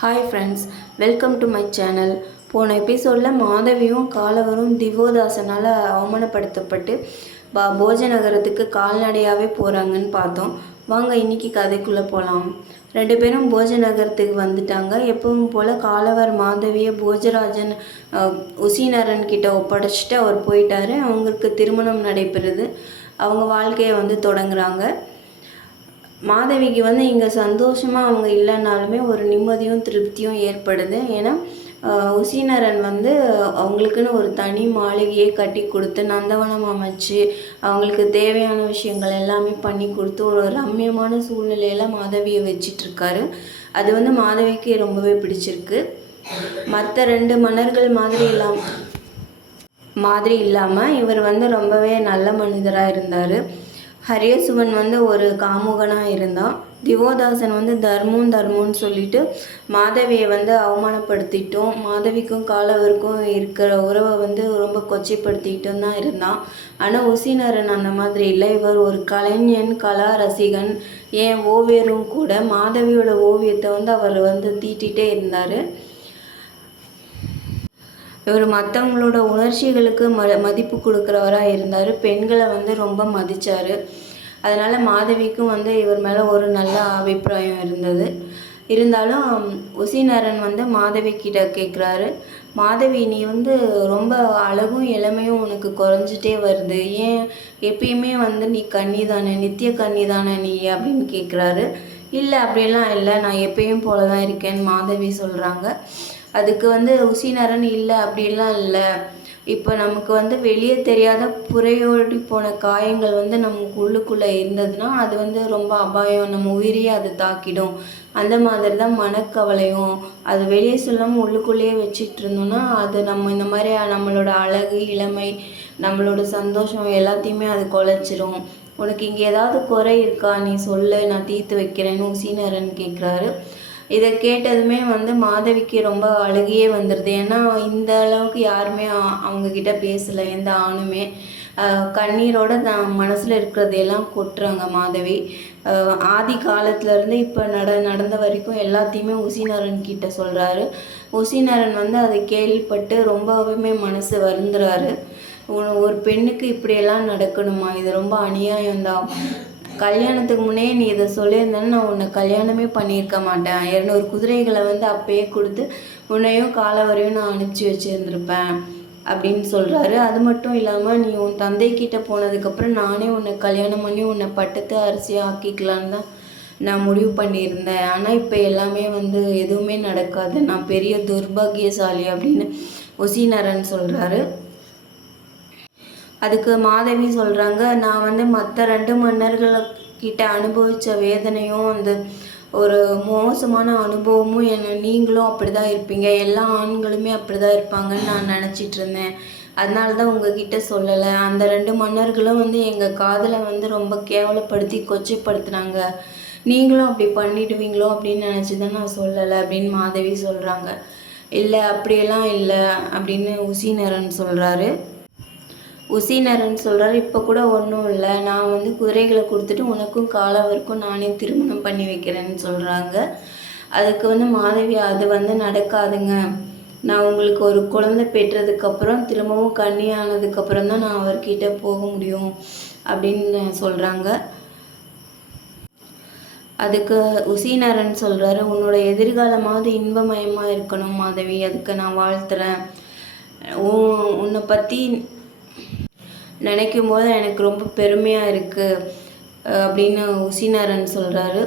Hi friends welcome to my channel போன எபிசோடில் மாதவியும் காலவரும் திவோதாசனால் அவமானப்படுத்தப்பட்டு பா போஜநகரத்துக்கு கால்நடையாகவே போகிறாங்கன்னு பார்த்தோம். வாங்க இன்னைக்கு கதைக்குள்ளே போகலாம் ரெண்டு பேரும் போஜநகரத்துக்கு வந்துட்டாங்க. எப்பவும் போல் காலவர் மாதவியை போஜராஜன் உசிநரன் உசீனரன் கிட்ட ஒப்படைச்சிட்டு அவர் போயிட்டாரு. அவங்களுக்கு திருமணம் நடைபெறுது. அவங்க வாழ்க்கையை வந்து தொடங்குறாங்க. மாதவிக்கு வந்து இங்கே சந்தோஷமாக அவங்க இல்லைனாலுமே ஒரு நிம்மதியும் திருப்தியும் ஏற்படுது. ஏன்னா உசீனரன் வந்து அவங்களுக்குன்னு ஒரு தனி மாளிகையை கட்டி கொடுத்து நந்தவனம் அமைச்சு அவங்களுக்கு தேவையான விஷயங்கள் எல்லாமே பண்ணி கொடுத்து ஒரு ரம்மியமான சூழ்நிலையில மாதவியை வச்சிட்ருக்காரு. அது வந்து மாதவிக்கு ரொம்பவே பிடிச்சிருக்கு. மற்ற ரெண்டு மன்னர்கள் மாதிரி இல்லாமல் மாதிரி இல்லாமல் இவர் வந்து ரொம்பவே நல்ல மனிதராக இருந்தார். ஹரியசுவன் வந்து ஒரு காமுகனாக இருந்தான். திவோதாசன் வந்து தர்மம் தர்மம்னு சொல்லிட்டு மாதவியை வந்து அவமானப்படுத்திட்டும் மாதவிக்கும் காலவருக்கும் இருக்கிற உறவை வந்து ரொம்ப கொச்சைப்படுத்திட்டும் தான் இருந்தான். ஆனால் உசினரன் அந்த மாதிரி இல்லை. இவர் ஒரு கலைஞன் கலா ரசிகன் ஏன் ஓவியரும் கூட மாதவியோட ஓவியத்தை வந்து அவர் வந்து தீட்டிகிட்டே இருந்தார். இவர் மற்றவங்களோட உணர்ச்சிகளுக்கு ம மதிப்பு கொடுக்குறவராக இருந்தார். பெண்களை வந்து ரொம்ப மதித்தார் அதனால் மாதவிக்கும் வந்து இவர் மேலே ஒரு நல்ல அபிப்பிராயம் இருந்தது. இருந்தாலும் உசிநரன் வந்து மாதவி கிட்ட கேட்குறாரு மாதவி நீ வந்து ரொம்ப அழகும் இளமையும் உனக்கு குறைஞ்சிட்டே வருது. ஏன் எப்பயுமே வந்து நீ கன்னி தானே நித்திய கன்னி தானே நீ அப்படின்னு கேட்குறாரு இல்லை அப்படியெல்லாம் இல்லை. நான் எப்பயும் போல தான் இருக்கேன்னு மாதவி சொல்கிறாங்க அதுக்கு வந்து உசிநரன் இல்லை அப்படிலாம் இல்லை. இப்போ நமக்கு வந்து வெளியே தெரியாத புறையோடி போன காயங்கள் வந்து நமக்கு உள்ளுக்குள்ளே இருந்ததுன்னா அது வந்து ரொம்ப அபாயம் நம்ம உயிரையே அது தாக்கிடும். அந்த மாதிரி தான் மனக்கவலையும். அது வெளியே சொல்லாமல் உள்ளுக்குள்ளேயே வச்சுட்டு இருந்தோம்னா அது நம்ம இந்த மாதிரி நம்மளோட அழகு இளமை நம்மளோட சந்தோஷம் எல்லாத்தையுமே அது குலைச்சிரும் உனக்கு இங்கே ஏதாவது குறை இருக்கா? நீ சொல்லு நான் தீர்த்து வைக்கிறேன்னு உசீனரன் கேட்குறாரு இதை கேட்டதுமே வந்து மாதவிக்கு ரொம்ப அழகியே வந்துடுது ஏன்னா இந்த அளவுக்கு யாருமே அவங்கக்கிட்ட அவங்க கிட்ட பேசலை எந்த ஆணுமே. கண்ணீரோட தான் மனசில் இருக்கிறதையெல்லாம் கொட்டுறாங்க மாதவி. ஆதி காலத்துலேருந்து இப்போ நட நடந்த வரைக்கும் எல்லாத்தையுமே உசிநரன் கிட்ட சொல்கிறாரு உசிநரன் வந்து அதை கேள்விப்பட்டு ரொம்பவுமே மனசு வருந்துறாரு. ஒரு ஒரு பெண்ணுக்கு இப்படியெல்லாம் நடக்கணுமா? இது ரொம்ப அநியாயம்தான். கல்யாணத்துக்கு முன்னே நீ இதை சொல்லியிருந்தேன்னு நான் உன்னை கல்யாணமே பண்ணியிருக்க மாட்டேன். இரநூறு குதிரைகளை வந்து அப்பயே கொடுத்து உன்னையும் காலவரையும் நான் அனுப்பிச்சி வச்சுருந்துருப்பேன் அப்படின்னு சொல்கிறாரு அது மட்டும் இல்லாமல் நீ உன் தந்தைக்கிட்ட போனதுக்கப்புறம் நானே உன்னை கல்யாணம் பண்ணி உன்னை பட்டத்து அரிசியாக ஆக்கிக்கலான்னு தான் நான் முடிவு பண்ணியிருந்தேன். ஆனால் இப்போ எல்லாமே வந்து எதுவுமே நடக்காது. நான் பெரிய துர்பாகியசாலி அப்படின்னு ஒசிநரன் சொல்கிறாரு அதுக்கு மாதவி சொல்கிறாங்க நான் வந்து மற்ற ரெண்டு மன்னர்கள்கிட்ட அனுபவித்த வேதனையும் அந்த ஒரு மோசமான அனுபவமும் என்ன நீங்களும் அப்படி தான் இருப்பீங்க. எல்லா ஆண்களுமே அப்படி தான் இருப்பாங்கன்னு நான் நினச்சிட்டு இருந்தேன். அதனால தான் உங்ககிட்ட சொல்லலை. அந்த ரெண்டு மன்னர்களும் வந்து எங்கள் காதலை வந்து ரொம்ப கேவலப்படுத்தி கொச்சைப்படுத்துனாங்க. நீங்களும் அப்படி பண்ணிடுவீங்களோ அப்படின்னு நினச்சி தான் நான் சொல்லலை அப்படின்னு மாதவி சொல்கிறாங்க இல்லை அப்படியெல்லாம் இல்லை அப்படின்னு உசீனரன் சொல்கிறாரு உசீனரன் சொல்கிறார் இப்போ கூட ஒன்றும் இல்லை. நான் வந்து குதிரைகளை கொடுத்துட்டு உனக்கும் காலவருக்கும் நானே திருமணம் பண்ணி வைக்கிறேன்னு சொல்கிறாங்க அதுக்கு வந்து மாதவி அது வந்து நடக்காதுங்க. நான் உங்களுக்கு ஒரு குழந்தை பெற்றதுக்கப்புறம் திரும்பவும் கன்னியானதுக்கப்புறம் தான் நான் அவர்கிட்ட போக முடியும் அப்படின்னு சொல்கிறாங்க அதுக்கு உசீனரன் சொல்கிறாரு உன்னோட எதிர்காலமாவது இன்பமயமாக இருக்கணும் மாதவி. அதுக்கு நான் வாழ்த்துறேன். உன்னை பற்றி நினைக்கும் போது எனக்கு ரொம்ப பெருமையாக இருக்குது அப்படின்னு உசினாரன் சொல்கிறாரு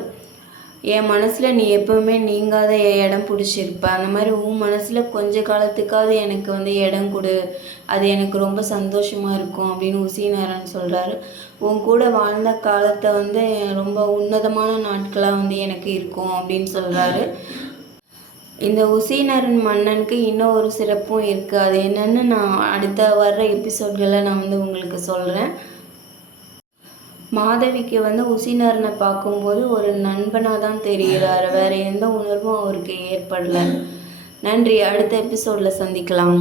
என் மனசில் நீ எப்பவுமே நீங்காத இடம் பிடிச்சிருப்ப. அந்த மாதிரி உன் மனசில் கொஞ்ச காலத்துக்காவது எனக்கு வந்து இடம் கொடு. அது எனக்கு ரொம்ப சந்தோஷமாக இருக்கும் அப்படின்னு உசீனாரன் சொல்கிறாரு உன் கூட வாழ்ந்த காலத்தை வந்து ரொம்ப உன்னதமான நாட்களாக வந்து எனக்கு இருக்கும் அப்படின்னு சொல்கிறாரு இந்த உசீனரன் மன்னனுக்கு இன்னும் ஒரு சிறப்பும் இருக்குது அது என்னென்னு நான் அடுத்த வர்ற எபிசோட்களில் நான் வந்து உங்களுக்கு சொல்கிறேன் மாதவிக்கு வந்து உசீனரனை பார்க்கும்போது ஒரு நண்பனாக தான் தெரிகிறாரு. வேறு எந்த உணர்வும் அவருக்கு ஏற்படலை. நன்றி. அடுத்த எபிசோடில் சந்திக்கலாம்.